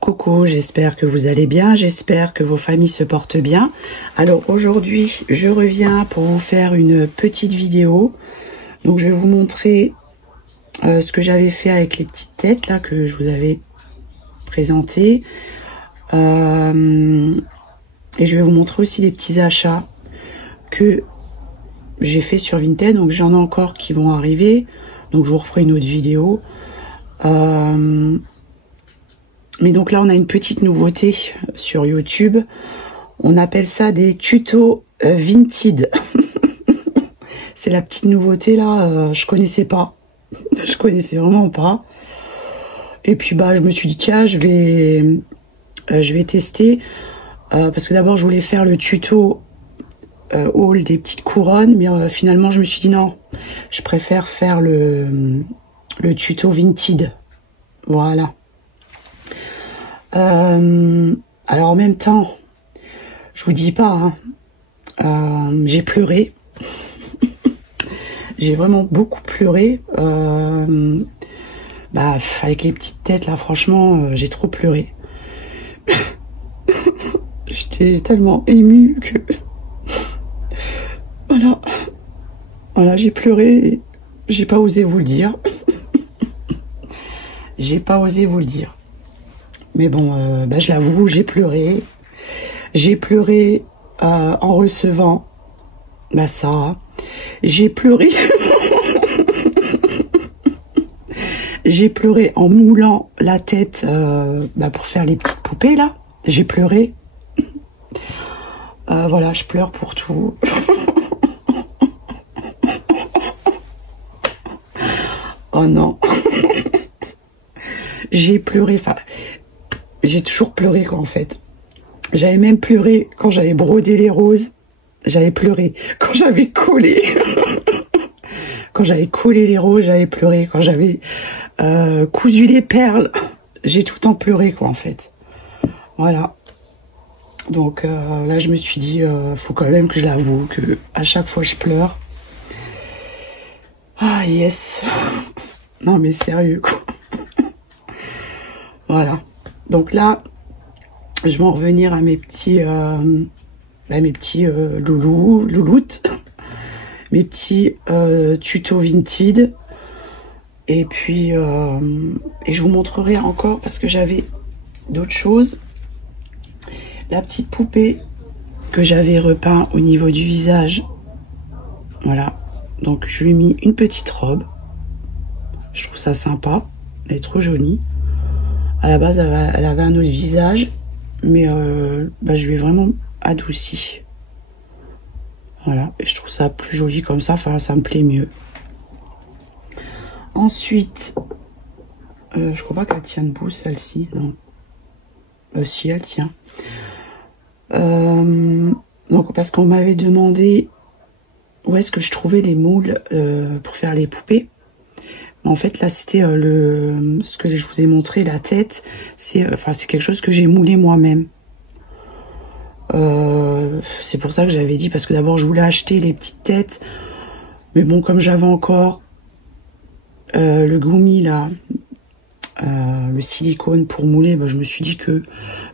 Coucou, j'espère que vous allez bien, j'espère que vos familles se portent bien. Alors aujourd'hui, je reviens pour vous faire une petite vidéo. Donc je vais vous montrer ce que j'avais fait avec les petites têtes là que je vous avais présentées. Et je vais vous montrer aussi des petits achats que j'ai fait sur Vinted. Donc j'en ai encore qui vont arriver. Donc je vous referai une autre vidéo. Mais donc là, on a une petite nouveauté sur YouTube. On appelle ça des tutos Vinted. C'est la petite nouveauté là, je connaissais pas. Je connaissais vraiment pas. Et puis bah, je me suis dit tiens, je vais tester. Parce que d'abord, je voulais faire le tuto haul des petites couronnes. Mais finalement, je me suis dit non, je préfère faire le tuto Vinted. Voilà. Alors en même temps, je vous dis pas, hein, j'ai pleuré. J'ai vraiment beaucoup pleuré. Bah, avec les petites têtes là, franchement, j'ai trop pleuré. J'étais tellement émue que voilà, j'ai pleuré. Et j'ai pas osé vous le dire. J'ai pas osé vous le dire. Mais bon, bah, je l'avoue, j'ai pleuré. J'ai pleuré en recevant bah, ça. J'ai pleuré. J'ai pleuré en moulant la tête bah, pour faire les petites poupées, là. J'ai pleuré. Voilà, je pleure pour tout. Oh non. J'ai pleuré, enfin... J'ai toujours pleuré, quoi, en fait. J'avais même pleuré quand j'avais brodé les roses. J'avais pleuré. Quand j'avais collé... Quand j'avais collé les roses, j'avais pleuré. Quand j'avais cousu les perles, j'ai tout le temps pleuré, quoi, en fait. Voilà. Donc, là, je me suis dit, faut quand même que je l'avoue, que à chaque fois, je pleure. Ah, yes. Non, mais sérieux, quoi. Voilà. Donc là, je vais en revenir à mes petits, louloutes, mes petits tutos Vinted. Et puis, et je vous montrerai encore parce que j'avais d'autres choses. La petite poupée que j'avais repeint au niveau du visage. Voilà. Donc, je lui ai mis une petite robe. Je trouve ça sympa. Elle est trop jolie. À la base, elle avait un autre visage, mais bah, je lui ai vraiment adouci. Voilà, et je trouve ça plus joli comme ça, enfin, ça me plaît mieux. Ensuite, je crois pas qu'elle tient debout, celle-ci, non. Si, elle tient. Donc, parce qu'on m'avait demandé où est-ce que je trouvais les moules pour faire les poupées. En fait, là, c'était ce que je vous ai montré, la tête. C'est quelque chose que j'ai moulé moi-même. C'est pour ça que j'avais dit, parce que d'abord, je voulais acheter les petites têtes. Mais bon, comme j'avais encore le gommi, là, le silicone pour mouler, bah, je me suis dit que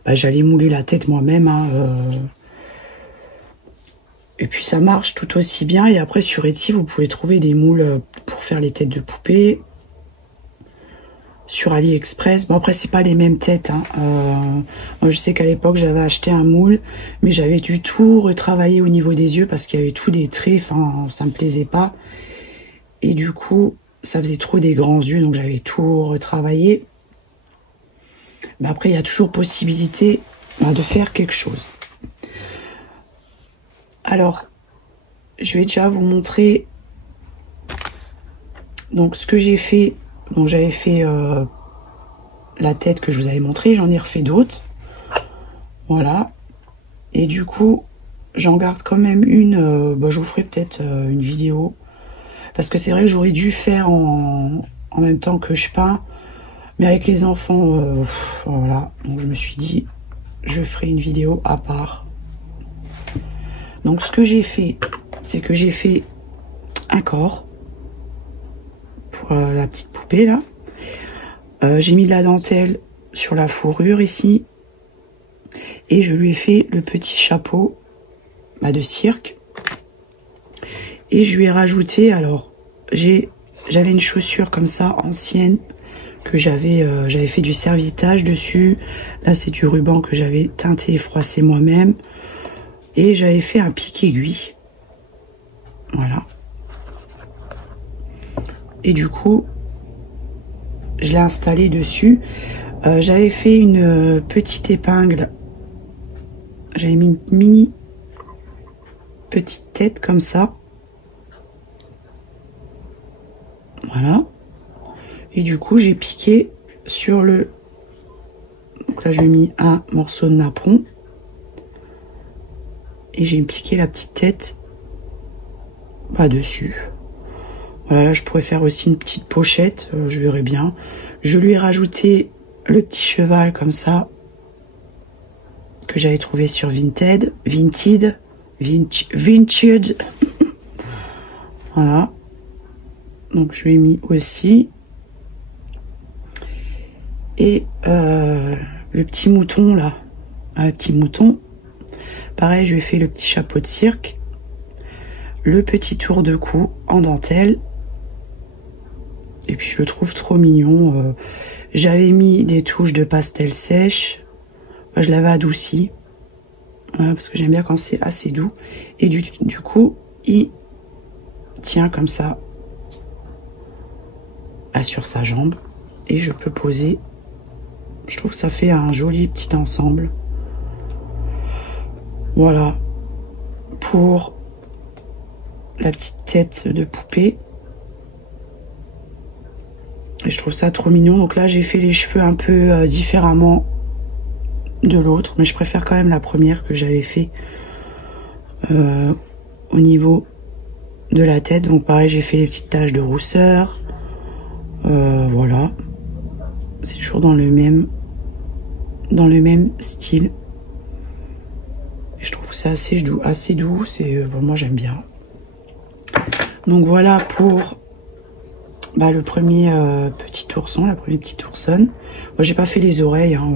bah, j'allais mouler la tête moi-même. Hein, Et puis ça marche tout aussi bien. Et après sur Etsy, vous pouvez trouver des moules pour faire les têtes de poupées. Sur AliExpress. Bon après c'est pas les mêmes têtes. Hein. Moi je sais qu'à l'époque j'avais acheté un moule. Mais j'avais dû tout retravailler au niveau des yeux. Parce qu'il y avait tous des traits. Enfin ça me plaisait pas. Et du coup ça faisait trop des grands yeux. Donc j'avais tout retravaillé. Mais après il y a toujours possibilité de faire quelque chose. Alors, je vais déjà vous montrer donc ce que j'ai fait. Donc j'avais fait la tête que je vous avais montré, j'en ai refait d'autres. Voilà. Et du coup, j'en garde quand même une. Bah, je vous ferai peut-être une vidéo. Parce que c'est vrai que j'aurais dû faire en même temps que je peins. Mais avec les enfants, voilà. Donc je me suis dit, je ferai une vidéo à part. Donc ce que j'ai fait, c'est que j'ai fait un corps pour la petite poupée là. J'ai mis de la dentelle sur la fourrure ici. Et je lui ai fait le petit chapeau de cirque. Et je lui ai rajouté, alors, j'avais une chaussure comme ça, ancienne, que j'avais fait du servitage dessus. Là, c'est du ruban que j'avais teinté et froissé moi-même. Et j'avais fait un pic aiguille. Voilà. Et du coup, je l'ai installé dessus. J'avais fait une petite épingle. J'avais mis une mini petite tête comme ça. Voilà. Et du coup, j'ai piqué sur le... Donc là, j'ai mis un morceau de napperon. Et j'ai piqué la petite tête dessus. Voilà, là, je pourrais faire aussi une petite pochette. Je verrai bien. Je lui ai rajouté le petit cheval comme ça. Que j'avais trouvé sur Vinted. Voilà. Donc, je lui ai mis aussi. Et le petit mouton là, le petit mouton, pareil, je lui ai fait le petit chapeau de cirque, le petit tour de cou en dentelle, et puis je le trouve trop mignon. J'avais mis des touches de pastel sèche, je l'avais adouci, voilà, parce que j'aime bien quand c'est assez doux, et du coup, il tient comme ça sur sa jambe, et je peux poser. Je trouve que ça fait un joli petit ensemble. Voilà. Pour la petite tête de poupée. Et je trouve ça trop mignon. Donc là, j'ai fait les cheveux un peu différemment de l'autre. Mais je préfère quand même la première que j'avais fait au niveau de la tête. Donc pareil, j'ai fait les petites taches de rousseur. Voilà. C'est toujours dans le même style. Et je trouve que c'est assez doux. Moi j'aime bien. Donc voilà pour le premier petit ourson, la première petite oursonne. Moi j'ai pas fait les oreilles, hein,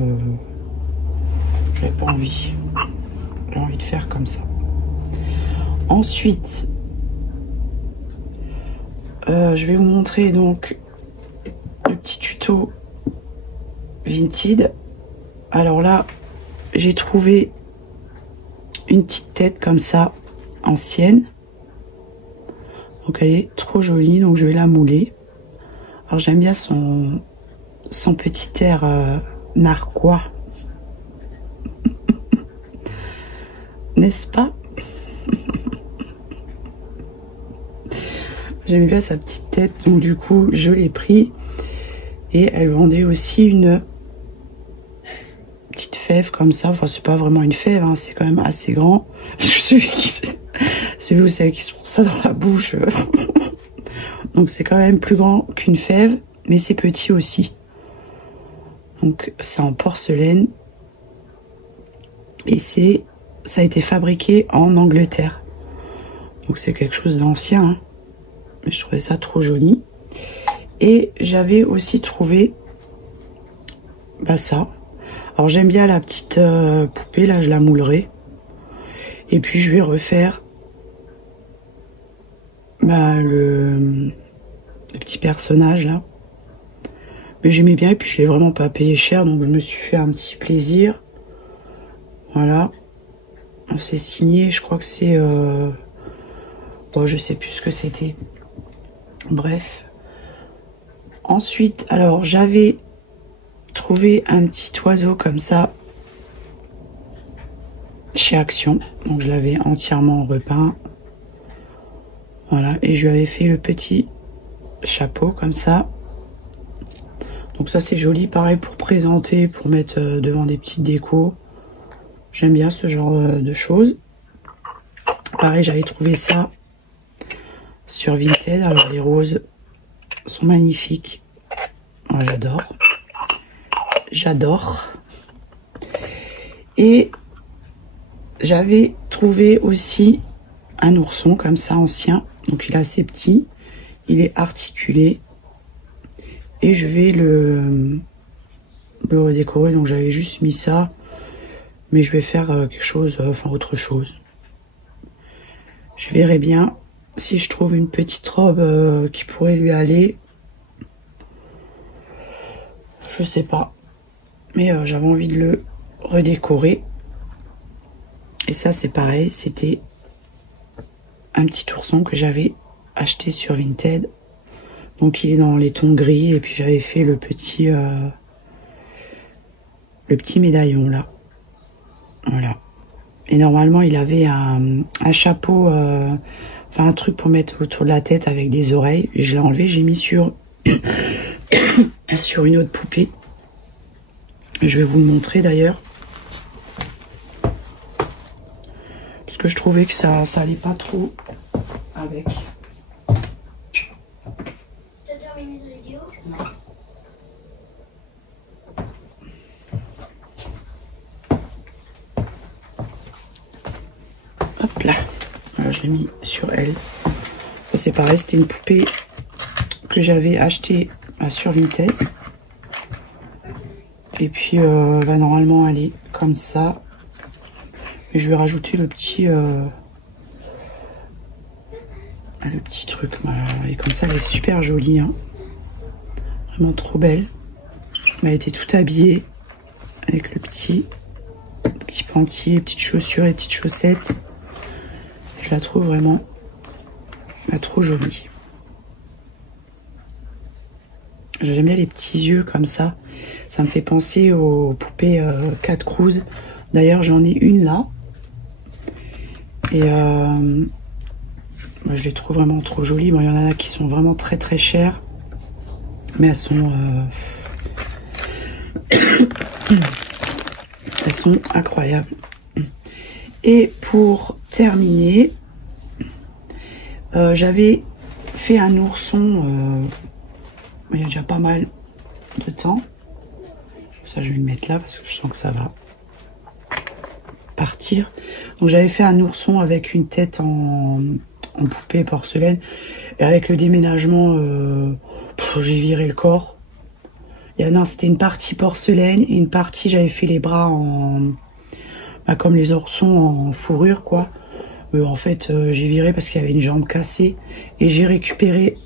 j'avais pas envie. J'ai envie de faire comme ça. Ensuite, je vais vous montrer donc le petit tuto Vinted. Alors là, j'ai trouvé une petite tête comme ça, ancienne. Donc elle est trop jolie, donc je vais la mouler. Alors j'aime bien son petit air narquois. N'est-ce pas? J'aime bien sa petite tête, donc du coup je l'ai pris. Et elle vendait aussi une petite fève comme ça. Enfin, c'est pas vraiment une fève, hein, c'est quand même assez grand. Celui ou celle qui se prend ça dans la bouche. Donc c'est quand même plus grand qu'une fève, mais c'est petit aussi. Donc c'est en porcelaine. Et ça a été fabriqué en Angleterre. Donc c'est quelque chose d'ancien, hein. Mais je trouvais ça trop joli. Et j'avais aussi trouvé ça. Alors j'aime bien la petite poupée, là je la moulerai. Et puis je vais refaire le petit personnage là. Mais j'aimais bien et puis je l'ai vraiment pas payé cher, donc je me suis fait un petit plaisir. Voilà. C'est signé, je crois que c'est... je sais plus ce que c'était. Bref. Ensuite, alors j'avais trouvé un petit oiseau comme ça chez Action. Donc je l'avais entièrement repeint. Voilà. Et je lui avais fait le petit chapeau comme ça. Donc ça c'est joli, pareil pour présenter, pour mettre devant des petites décos. J'aime bien ce genre de choses. Pareil, j'avais trouvé ça sur Vinted. Alors les roses sont magnifiques. Ouais, j'adore. J'adore. Et j'avais trouvé aussi un ourson comme ça, ancien. Donc il est assez petit. Il est articulé. Et je vais le le redécorer, donc j'avais juste mis ça. Mais je vais faire quelque chose, enfin autre chose. Je verrai bien si je trouve une petite robe qui pourrait lui aller. Je sais pas. Mais j'avais envie de le redécorer. Et ça c'est pareil, c'était un petit ourson que j'avais acheté sur Vinted. Donc il est dans les tons gris et puis j'avais fait le petit médaillon là. Voilà. Et normalement il avait un chapeau, enfin un truc pour mettre autour de la tête avec des oreilles. Je l'ai enlevé, j'ai mis sur sur une autre poupée. Je vais vous le montrer d'ailleurs. Parce que je trouvais que ça allait pas trop avec. T'as terminé ta vidéo? Non. Hop là. Voilà, je l'ai mis sur elle. C'est pareil, c'était une poupée que j'avais achetée sur Vinted. Et puis normalement elle est comme ça. Et je vais rajouter le petit truc. Et comme ça elle est super jolie. Hein. Vraiment trop belle. Elle était toute habillée avec le petit panty, les petites chaussures, les petites chaussettes. Je la trouve vraiment trop jolie. J'aime bien les petits yeux comme ça. Ça me fait penser aux poupées Cat Cruz. D'ailleurs, j'en ai une là. Et moi, je les trouve vraiment trop jolies. Bon, il y en a qui sont vraiment très très chères. Mais elles sont... elles sont incroyables. Et pour terminer, j'avais fait un ourson... il y a déjà pas mal de temps. Ça, je vais le mettre là parce que je sens que ça va partir. Donc, j'avais fait un ourson avec une tête en poupée porcelaine. Et avec le déménagement, j'ai viré le corps. Non, c'était une partie porcelaine et une partie, j'avais fait les bras en... comme les oursons en fourrure, quoi. En fait, j'ai viré parce qu'il y avait une jambe cassée. Et j'ai récupéré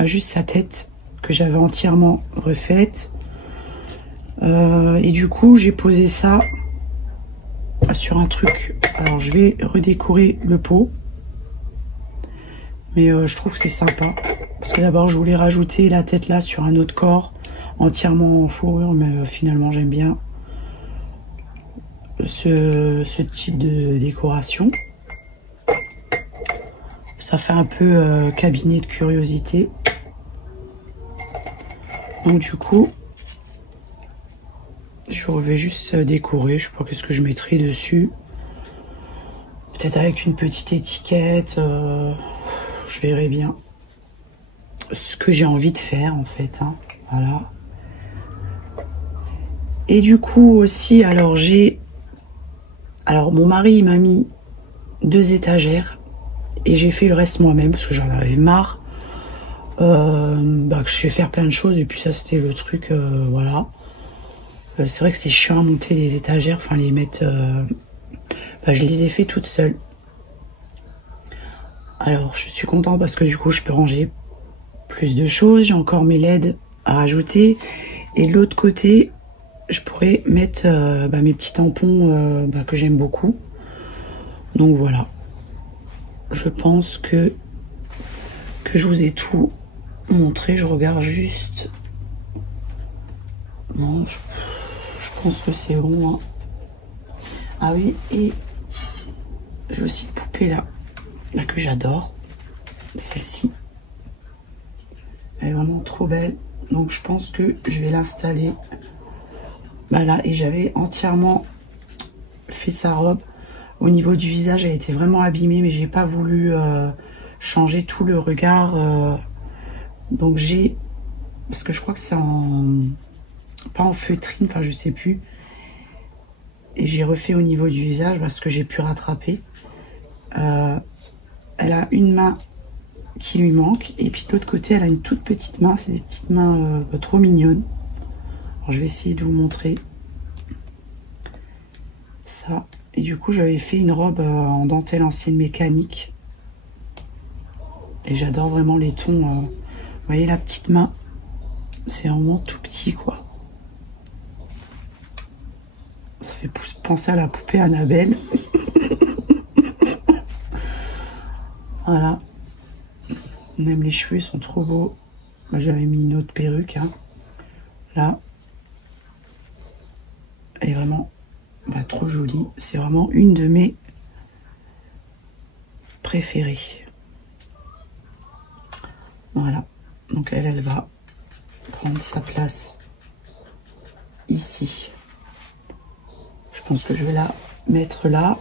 juste sa tête que j'avais entièrement refaite. Et du coup, j'ai posé ça sur un truc. Alors, je vais redécorer le pot. Mais je trouve que c'est sympa. Parce que d'abord, je voulais rajouter la tête là sur un autre corps. Entièrement en fourrure. Mais finalement, j'aime bien ce type de décoration. Ça fait un peu cabinet de curiosité. Donc du coup, je vais juste décorer. Je sais pas qu'est-ce que je mettrai dessus. Peut-être avec une petite étiquette. Je verrai bien ce que j'ai envie de faire en fait. Hein. Voilà. Et du coup aussi, alors mon mari il m'a mis 2 étagères et j'ai fait le reste moi-même parce que j'en avais marre. Que je vais faire plein de choses et puis ça c'était le truc, voilà. C'est vrai que c'est chiant à monter les étagères, enfin les mettre, je les ai fait toutes seules. Alors je suis contente parce que du coup je peux ranger plus de choses, j'ai encore mes LED à rajouter et de l'autre côté je pourrais mettre mes petits tampons que j'aime beaucoup. Donc voilà, je pense que je vous ai tout montré. Je regarde juste. Non, je pense que c'est bon. Hein. Ah oui, et j'ai aussi une poupée là que j'adore. Celle-ci. Elle est vraiment trop belle. Donc je pense que je vais l'installer. Là, et j'avais entièrement fait sa robe. Au niveau du visage, elle était vraiment abîmée, mais j'ai pas voulu changer tout le regard. Donc j'ai... Parce que je crois que c'est pas en feutrine, enfin je sais plus. Et j'ai refait au niveau du visage parce que j'ai pu rattraper. Elle a une main qui lui manque. Et puis de l'autre côté, elle a une toute petite main. C'est des petites mains trop mignonnes. Alors, je vais essayer de vous montrer ça. Et du coup, j'avais fait une robe en dentelle ancienne mécanique. Et j'adore vraiment les tons. Vous voyez la petite main? C'est vraiment tout petit, quoi. Ça fait penser à la poupée Annabelle. Voilà. Même les cheveux sont trop beaux. Moi, j'avais mis une autre perruque. Hein. Là. Elle est vraiment trop jolie. C'est vraiment une de mes préférées. Voilà. Donc elle va prendre sa place ici. Je pense que je vais la mettre là.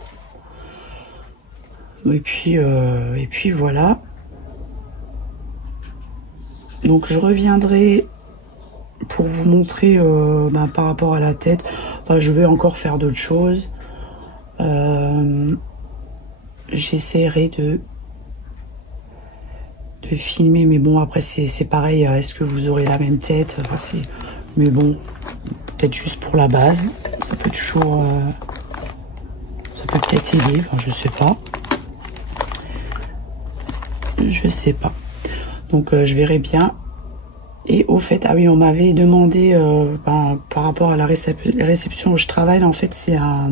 Et puis voilà. Donc je reviendrai pour vous montrer par rapport à la tête. Enfin, je vais encore faire d'autres choses. J'essaierai de filmer, mais bon, après c'est pareil. Est-ce que vous aurez la même tête? Enfin, mais bon, peut-être juste pour la base. Ça peut toujours... ça peut peut-être aider. Enfin, je sais pas. Je sais pas. Donc je verrai bien. Et au fait, ah oui, on m'avait demandé par rapport à la réception où je travaille, en fait c'est un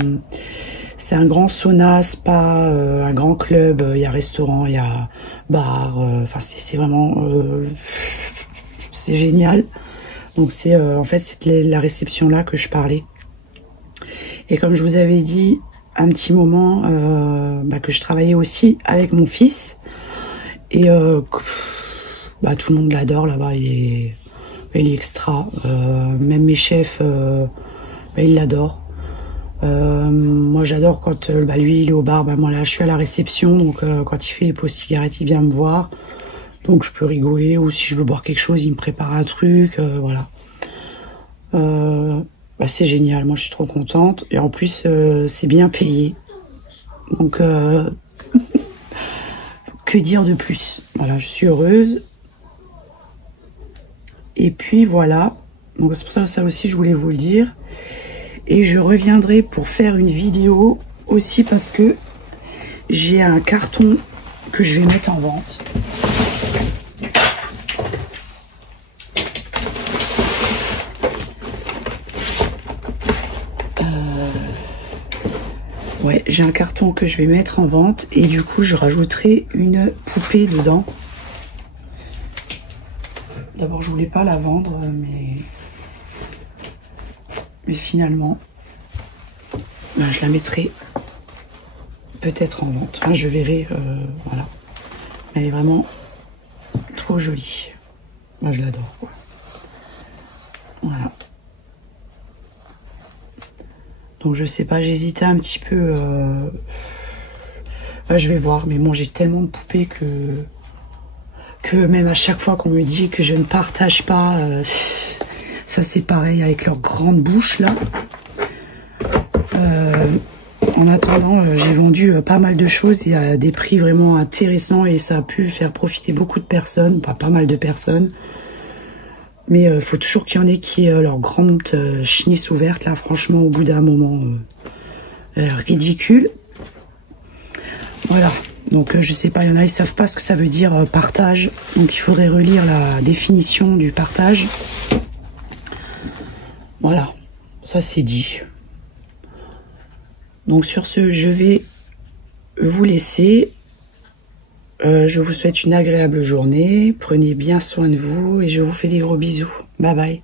grand sauna, spa, un grand club, il y a restaurant, il y a bar, enfin c'est vraiment c'est génial. Donc c'est en fait c'est la réception là que je parlais. Et comme je vous avais dit un petit moment que je travaillais aussi avec mon fils. Et tout le monde l'adore là-bas, il est extra. Même mes chefs, ils l'adorent. Moi j'adore quand lui il est au bar, moi là je suis à la réception, donc quand il fait les pauses cigarettes, il vient me voir. Donc je peux rigoler, ou si je veux boire quelque chose, il me prépare un truc, voilà. C'est génial, moi je suis trop contente. Et en plus c'est bien payé. Donc... que dire de plus? Voilà, je suis heureuse. Et puis voilà. Donc c'est pour ça aussi je voulais vous le dire. Et je reviendrai pour faire une vidéo aussi parce que j'ai un carton que je vais mettre en vente. Ouais, j'ai un carton que je vais mettre en vente et du coup je rajouterai une poupée dedans. D'abord je voulais pas la vendre mais finalement je la mettrai peut-être en vente. Enfin je verrai, voilà. Elle est vraiment trop jolie. Moi je l'adore quoi. Voilà. Donc je sais pas, j'hésitais un petit peu. Je vais voir, mais bon, j'ai tellement de poupées que même à chaque fois qu'on me dit que je ne partage pas, ça c'est pareil avec leur grande bouche là. En attendant, j'ai vendu pas mal de choses et à des prix vraiment intéressants et ça a pu faire profiter beaucoup de personnes, pas mal de personnes. Mais il faut toujours qu'il y en ait qui aient leur grande chenisse ouverte, là, franchement, au bout d'un moment, ridicule. Voilà, donc je sais pas, il y en a, ils savent pas ce que ça veut dire partage. Donc il faudrait relire la définition du partage. Voilà, ça c'est dit. Donc sur ce, je vais vous laisser. Je vous souhaite une agréable journée. Prenez bien soin de vous et je vous fais des gros bisous. Bye bye.